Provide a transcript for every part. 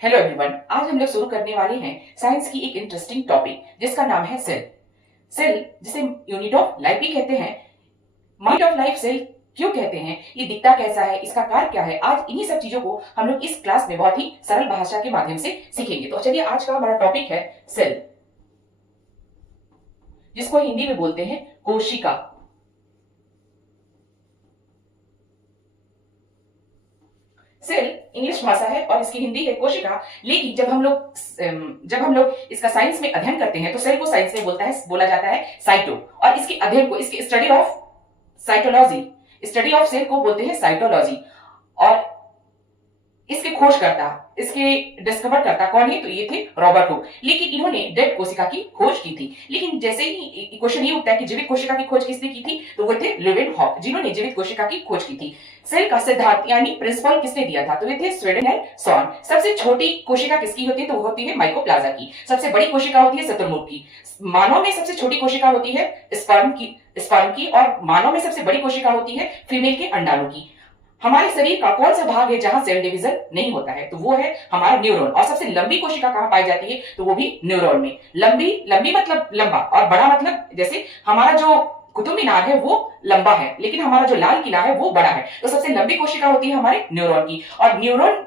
Hello everyone, आज हम लोग शुरू करने वाले हैं साइंस की एक इंटरेस्टिंग टॉपिक जिसका नाम है सेल। सेल जिसे यूनिट ऑफ लाइफ भी कहते हैं। यूनिट ऑफ लाइफ सेल क्यों कहते हैं, ये दिखता कैसा है, इसका कार्य क्या है, आज इन्हीं सब चीजों को हम लोग इस क्लास में बहुत ही सरल भाषा के माध्यम से सीखेंगे। तो चलिए, आज का हमारा टॉपिक है सेल, जिसको हिंदी में बोलते हैं कोशिका। सेल इंग्लिश भाषा है और इसकी हिंदी है कोशिका। लेकिन जब हम लोग इसका साइंस में अध्ययन करते हैं तो सेल को साइंस में बोला जाता है साइटो, और इसके अध्ययन को, इसकी study of cytology, study of cell को बोलते हैं साइटोलॉजी। और इसके खोजकर्ता, इसके डिस्कवर करता कौन है, तो ये थे रॉबर्ट हुक। लेकिन इन्होंने डेड कोशिका की खोज की थी। लेकिन जैसे ही क्वेश्चन ये उठता है कि जीवित कोशिका की खोज किसने की थी, तो वो थे लेवेनहॉक, जिन्होंने जीवित कोशिका की खोज की थी। सेल का सिद्धांत यानी प्रिंसिपल किसने दिया था, तो वे थे स्वीडन एंड सॉन। सबसे छोटी कोशिका किसकी होती है, तो वो होती है माइकोप्लाज्मा की। सबसे बड़ी कोशिका होती है शुतुरमुर्ग की। मानव में सबसे छोटी कोशिका होती है स्पर्म की, और मानव में सबसे बड़ी कोशिका होती है फीमेल के अंडाणु की। हमारे शरीर का कौन सा भाग है जहां सेल डिवीजन नहीं होता है, तो वो है हमारा न्यूरॉन। और सबसे लंबी कोशिका कहां पाई जाती है, तो वो भी न्यूरॉन में। लंबी मतलब लंबा, और बड़ा मतलब जैसे हमारा जो कुतुब मीनार है वो लंबा है, लेकिन हमारा जो लाल किला है वो बड़ा है। तो सबसे लंबी कोशिका होती है हमारे न्यूरॉन की। और न्यूरॉन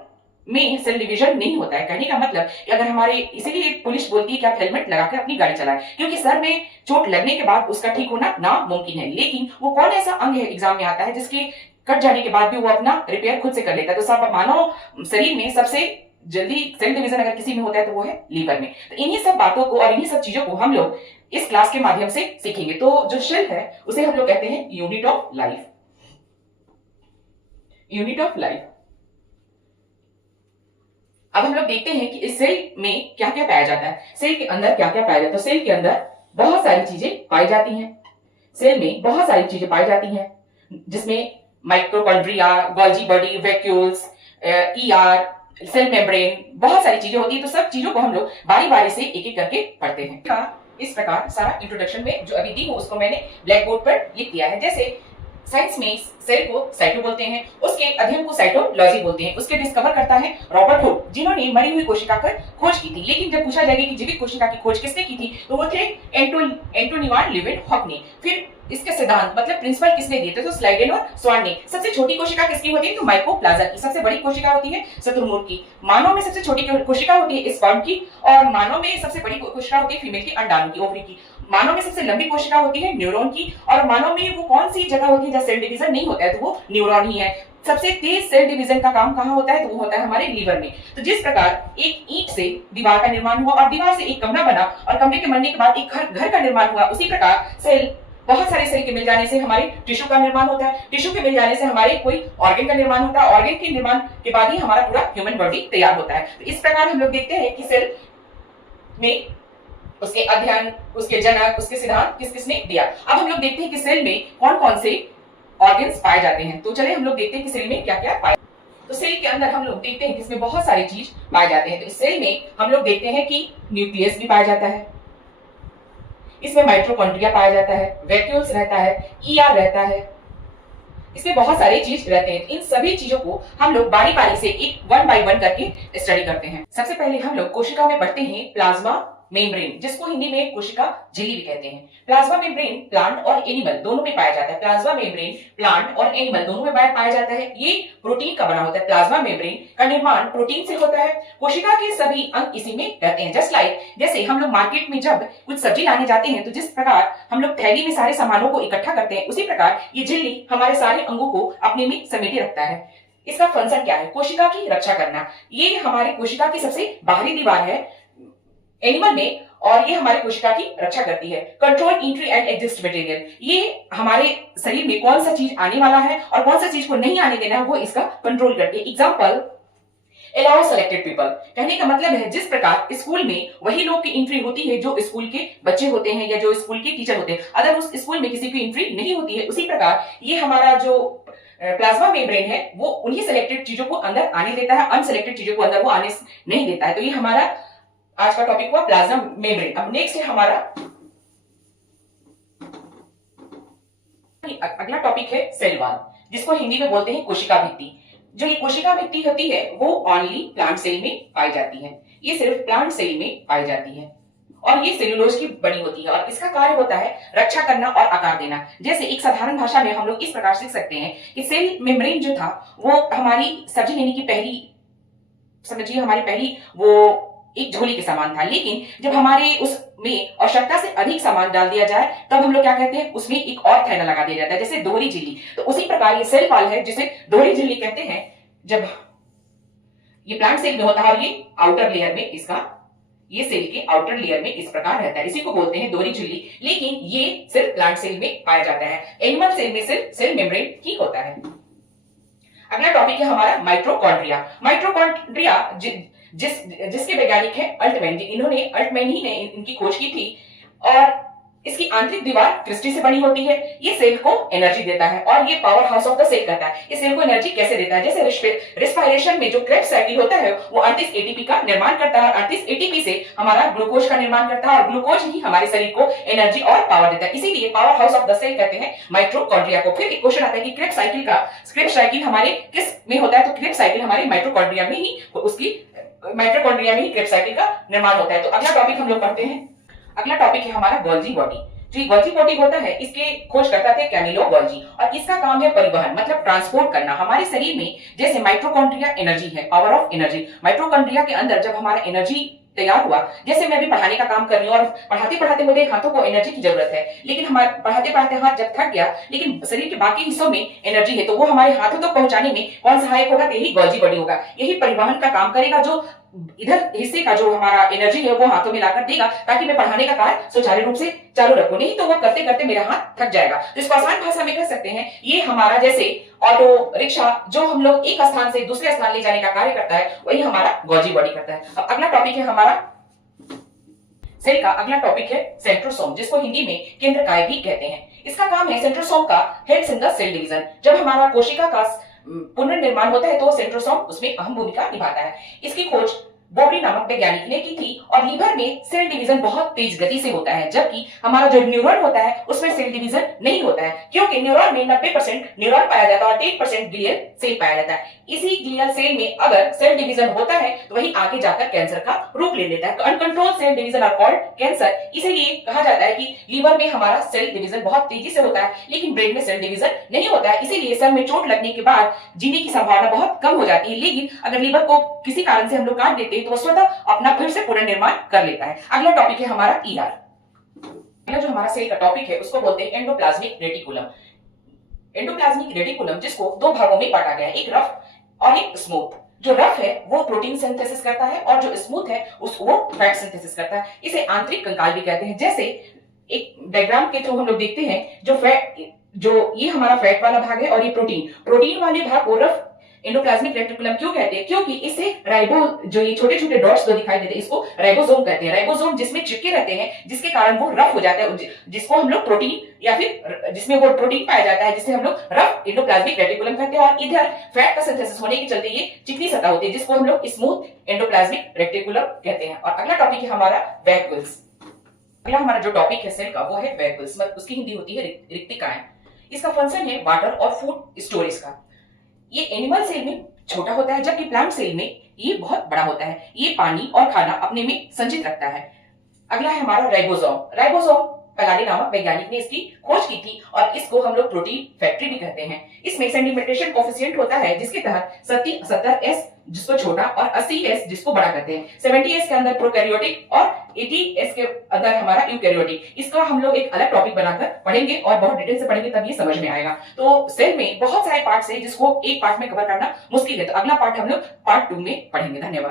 में सेल डिवीजन नहीं होता है। कहने का मतलब कि अगर हमारे, इसीलिए पुलिस बोलती है कि आप हेलमेट लगाकर अपनी गाड़ी चलाएं, क्योंकि सर में चोट लगने के बाद उसका ठीक होना नामुमकिन है। लेकिन वो कौन ऐसा अंग है एग्जाम में आता है जिसके कट जाने के बाद भी वो अपना रिपेयर खुद से कर लेता है। तो सब मानव शरीर में सबसे जल्दी सेल डिवीजन अगर किसी में होता है तो वो है लीवर में। तो इन्हीं सब बातों को और इन्हीं सब चीजों को हम लोग इस क्लास के माध्यम से सीखेंगे। तो जो सेल है उसे हम लोग कहते हैं unit of life. Unit of life. अब हम लोग देखते हैं कि इस सेल में क्या क्या पाया जाता है। सेल के अंदर क्या क्या पाया जाता है, तो सेल के अंदर बहुत सारी चीजें पाई जाती हैं। सेल में बहुत सारी चीजें पाई जाती हैं, जिसमें mitochondria, Golgi body, vacuoles, ER, cell membrane, बहुत सारी चीजें होती है। तो सब चीजों को हम लोग बारी बारी से एक एक करके पढ़ते हैं। इस प्रकार सारा इंट्रोडक्शन में जो अभी दी हूं उसको मैंने ब्लैक बोर्ड पर लिख दिया है। जैसे साइंस में सेल को साइटो बोलते हैं, उसके अध्ययन को साइटोलॉजी बोलते हैं। उसके डिस्कवर करता है रॉबर्ट हुक, जिन्होंने मरी हुई कोशिका पर खोज की थी। लेकिन जब पूछा जाएगा कि जीवित कोशिका की खोज किसने की थी, तो वो थे एंटोनी लेवेनहॉक ने। फिर इसके सिद्धांत मतलब प्रिंसिपल किसने दिए थे, तो स्लाइडेन और स्वान ने। सबसे छोटी कोशिका किसकी होती है, तो माइकोप्लाज्मा की। सबसे बड़ी कोशिका होती है शुतुरमुर्ग की। मानव में सबसे छोटी कोशिका होती है स्पर्म की, और मानव में सबसे बड़ी कोशिका होती है फीमेल की अंडाणु की, ओवरी की। मानव में सबसे लंबी कोशिका होती है न्यूरॉन की, और मानव में वो कौन सी जगह होती है जहां सेल डिवीजन नहीं होता है, तो वो न्यूरॉन ही है। सबसे तेज सेल डिवीजन का काम कहां होता है, तो वो होता है हमारे लीवर में। तो जिस प्रकार एक ईंट से दीवार का निर्माण हुआ और दीवार से एक कमरा बना और कमरे के बनने के बाद एक घर का निर्माण हुआ, उसी प्रकार सेल, बहुत सारे सेल के मिल जाने से हमारे टिश्यू का निर्माण होता है। टिश्यू के मिल जाने से हमारे कोई ऑर्गन का निर्माण होता है। ऑर्गन के निर्माण के बाद ही हमारा पूरा ह्यूमन बॉडी तैयार होता है। तो इस प्रकार हम लोग देखते हैं कि सेल में उसके अध्ययन, उसके जनक, उसके सिद्धांत किस किसने दिया। अब हम लोग देखते हैं कि सेल में कौन कौन से ऑर्गन्स पाए जाते हैं। तो चलिए हम लोग देखते हैं कि सेल में क्या क्या पाए। तो सेल के अंदर हम लोग देखते हैं कि इसमें बहुत सारी चीज पाए जाते हैं। तो इस सेल में हम लोग देखते हैं कि न्यूक्लियस भी पाया जाता है, इसमें माइटोकॉन्ड्रिया पाया जाता है, वैक्यूल्स रहता है, ईआर रहता है, इसमें बहुत सारी चीज रहते हैं। इन सभी चीजों को हम लोग बारी बारी से एक वन बाय वन करके स्टडी करते हैं। सबसे पहले हम लोग कोशिका में पढ़ते हैं प्लाज्मा मेम्ब्रेन, जिसको हिंदी में कोशिका झिल्ली भी कहते हैं। प्लाज्मा मेम्ब्रेन प्लांट और एनिमल दोनों में पाया जाता है। प्लाज्मा मेम्ब्रेन प्लांट और एनिमल दोनों में पाया जाता है। ये प्रोटीन का बना होता है। प्लाज्मा मेम्ब्रेन का निर्माण प्रोटीन से होता है। कोशिका के सभी अंग इसी में रहते हैं। जस्ट लाइक जैसे हम लोग मार्केट में जब कुछ सब्जी लाने जाते हैं तो जिस प्रकार हम लोग थैली में सारे सामानों को इकट्ठा करते हैं, उसी प्रकार ये झिल्ली हमारे सारे अंगों को अपने में समेटे रखता है। इसका फंक्शन क्या है, कोशिका की रक्षा करना। ये हमारे कोशिका की सबसे बाहरी दीवार है एनिमल में, और ये हमारे कोशिका की रक्षा करती है। Control entry and exist material, ये हमारे शरीर में कौन सा चीज आने वाला है और कौन सा चीज को नहीं आने देना है, वो इसका कंट्रोल करती है। Example, allow selected people. कहने का मतलब है जिस प्रकार स्कूल में वही लोग की एंट्री होती है जो स्कूल के बच्चे होते हैं या जो स्कूल के टीचर होते हैं, अगर उस स्कूल में किसी की एंट्री नहीं होती है, उसी प्रकार ये हमारा जो प्लाज्मा मेम्ब्रेन है वो उन्हीं सेलेक्टेड चीजों को अंदर आने देता है, अनसेलेक्टेड चीजों को अंदर वो आने नहीं देता है। तो ये हमारा आज का टॉपिक हुआ प्लाज्मा मेम्ब्रेन। अब नेक्स्ट है हमारा अगला टॉपिक है सेल वॉल, जिसको हिंदी में बोलते हैं कोशिका भित्ति। जो ये कोशिका व्यक्ति होती है वो ओनली प्लांट सेल में पाई जाती है, ये सिर्फ प्लांट सेल में पाई जाती है और ये सेलुलोज की बनी होती है और इसका कार्य होता है रक्षा करना और आकार देना। जैसे एक साधारण भाषा में हम लोग इस प्रकार सीख सकते हैं कि सेल मेम्ब्रेन जो था वो हमारी सब्जी लेने की पहली, समझिए हमारी पहली वो एक झोली के समान था, लेकिन जब हमारे उसमें आवश्यकता से अधिक सामान डाल दिया जाए तब हम लोग क्या कहते हैं, उसमें एक और थैला लगा दिया जाता है, जैसे दोहरी झिल्ली। तो उसी प्रकार ये सेल वॉल है जिसे दोहरी झिल्ली कहते हैं। जब ये प्लांट सेल में होता है और ये आउटर लेयर में इसका, ये सेल के आउटर लेयर में इस प्रकार रहता है, इसी को बोलते हैं दोहरी झिल्ली, लेकिन ये सिर्फ प्लांट सेल में पाया जाता है। एनिमल सेल में सिर्फ सेल मेम्ब्रेन ही होता है। अगला टॉपिक है हमारा माइटोकॉन्ड्रिया। माइटोकॉन्ड्रिया जिसके वैज्ञानिक है अल्टमैन, अल्टमैन ही ने इनकी खोज की थी और इसकी आंतरिक दीवार क्रिस्टल से बनी होती है। ये सेल को एनर्जी देता है और ये power house of the cell करता है। ये सेल को एनर्जी कैसे देता है, जैसे रेस्पिरेशन में जो क्रेब्स साइकिल होता है वो 38 एटीपी का निर्माण करता है। 38 एटीपी से हमारा ग्लूकोज का निर्माण करता है और ग्लूकोज ही हमारे शरीर को एनर्जी और पावर देता है, इसीलिए power house of the cell कहते हैं माइटोकॉन्ड्रिया को। फिर एक क्वेश्चन आता है कि क्रेब्स साइकिल हमारे किस में होता है, तो क्रेब्स साइकिल हमारे माइटोकॉन्ड्रिया में ही, माइटोकॉन्ड्रिया में ही क्रेब्स साइकिल का निर्माण होता है। तो अगला टॉपिक हम लोग पढ़ते हैं। अगला टॉपिक है हमारा गोल्जी बॉडी। जो गोल्जी बॉडी होता है इसके खोज करता थे कैमिलो गोल्जी और इसका काम है परिवहन, मतलब ट्रांसपोर्ट करना। हमारे शरीर में जैसे माइटोकॉन्ड्रिया एनर्जी है, पावर ऑफ एनर्जी, माइटोकॉन्ड्रिया के अंदर जब हमारा एनर्जी तैयार हुआ, जैसे मैं भी पढ़ाने का काम कर रही हूँ और पढ़ाते पढ़ाते मुझे हाथों को एनर्जी की जरूरत है, लेकिन हमारे पढ़ाते पढ़ाते हाथ जब थक गया लेकिन शरीर के बाकी हिस्सों में एनर्जी है, तो वो हमारे हाथों तक पहुंचाने में कौन सहायक होगा, यही गोल्जी बॉडी होगा। यही परिवहन का काम करेगा, जो इधर हिस्से का जो हमारा एनर्जी है वो हाथों में लाकर देगा ताकि मैं पढ़ाने का कार्य सुचारू रूप से चालू रखूं, नहीं तो वो करते करते मेरा हाथ थक जाएगा। तो इसको आसान भाषा में कह सकते हैं ये हमारा जैसे ऑटो रिक्शा जो हम लोग एक स्थान से दूसरे स्थान ले जाने का कार्य करता है, वही हमारा गोल्जी बॉडी करता है। अब अगला टॉपिक है हमारा सेल का। अगला टॉपिक है सेंट्रोसोम, जिसको हिंदी में केंद्रकाय भी कहते हैं। इसका काम है सेंट्रोसोम का helps in the cell division. जब हमारा कोशिका का पुनर्निर्माण होता है तो सेंट्रोसोम उसमें अहम भूमिका निभाता है। इसकी खोज बोबरी नामक वैज्ञानिक ने की थी और लीवर में सेल डिवीजन बहुत तेज गति से होता है, जबकि हमारा जो न्यूरॉन होता है उसमें सेल डिवीजन नहीं होता है, क्योंकि न्यूरॉन में 90% न्यूरॉन पाया जाता है और 8% ग्लियल सेल पाया जाता है। इसी ग्लियल सेल में अगर सेल डिवीजन होता है तो वही आगे जाकर कैंसर का रूप ले लेता है। तो uncontrolled cell division are called cancer. इसीलिए कहा जाता है कि लीवर में हमारा सेल डिवीजन बहुत तेजी से होता है, लेकिन ब्रेन में सेल डिवीजन नहीं होता है। इसीलिए सेल में चोट लगने के बाद जीने की संभावना बहुत कम हो जाती है, लेकिन अगर लीवर को किसी कारण से हम लोग काट देते हैं तो वो स्वतः अपना फिर से पुनर्निर्माण कर लेता है। अगला टॉपिक है हमारा ईआर। अगला जो हमारा सेल का टॉपिक है उसको बोलते हैं एंडोप्लाज्मिक रेटिकुलम। एंडोप्लाज्मिक रेटिकुलम जिसको दो भागों में बांटा गया है, एक रफ और एक स्मूथ। जो रफ है वो प्रोटीन सिंथेसिस करता है और जो स्मूथ है वो फैट सिंथेसिस करता है। इसे आंतरिक कंकाल भी कहते हैं। जैसे एक डायग्राम के थ्रू हम लोग देखते हैं जो ये हमारा फैट वाला भाग है और ये प्रोटीन वाले भाग को रफ एंडोप्लाज्मिक रेटिकुलम क्यों कहते हैं, क्योंकि इसे जो ये छोटे छोटे डॉट्स जो दिखाई देते हैं इसको राइबोसोम कहते हैं। राइबोसोम जिसमें चिपके रहते हैं, जिसके कारण वो रफ हो जाता है, जिसको हम लोग प्रोटीन या फिर जिसमें वो प्रोटीन पाया जाता है, जिसे हम लोग रफ एंडोप्लाज्मिक रेटिकुलम कहते हैं। और इधर फैट का सिंथेसिस होने के चलते ये चिकनी सतह होती है, जिसको हम लोग स्मूथ एंडोप्लाज्मिक रेटिकुलम कहते हैं। और अगला टॉपिक है हमारा वैक्यूल्स। अगला हमारा जो टॉपिक है सेल का वो है वैक्यूल्स, उसकी हिंदी होती है रिक्तिकाएं। इसका फंक्शन है वाटर और फूड स्टोरेज का। ये एनिमल सेल में छोटा होता है, जबकि प्लांट सेल में ये बहुत बड़ा होता है। ये पानी और खाना अपने में संचित रखता है। अगला है हमारा राइबोसोम। राइबोसोम पलाडी नामक वैज्ञानिक ने इसकी खोज की थी और इसको हम लोग प्रोटीन फैक्ट्री भी कहते हैं। इसमें सेडिमेंटेशन कोएफिशिएंट होता है जिसके तहत 70S जिसको छोटा और 80S जिसको बड़ा कहते हैं। 70S के अंदर प्रोकैरियोटिक और 80S के अंदर हमारा यूकैरियोटिक। इसका हम लोग एक अलग टॉपिक बनाकर पढ़ेंगे और बहुत डिटेल से पढ़ेंगे, तब ये समझ में आएगा। तो सेल में बहुत सारे पार्ट्स हैं जिसको एक पार्ट में कवर करना मुश्किल है, तो अगला पार्ट हम लोग पार्ट 2 में पढ़ेंगे। धन्यवाद।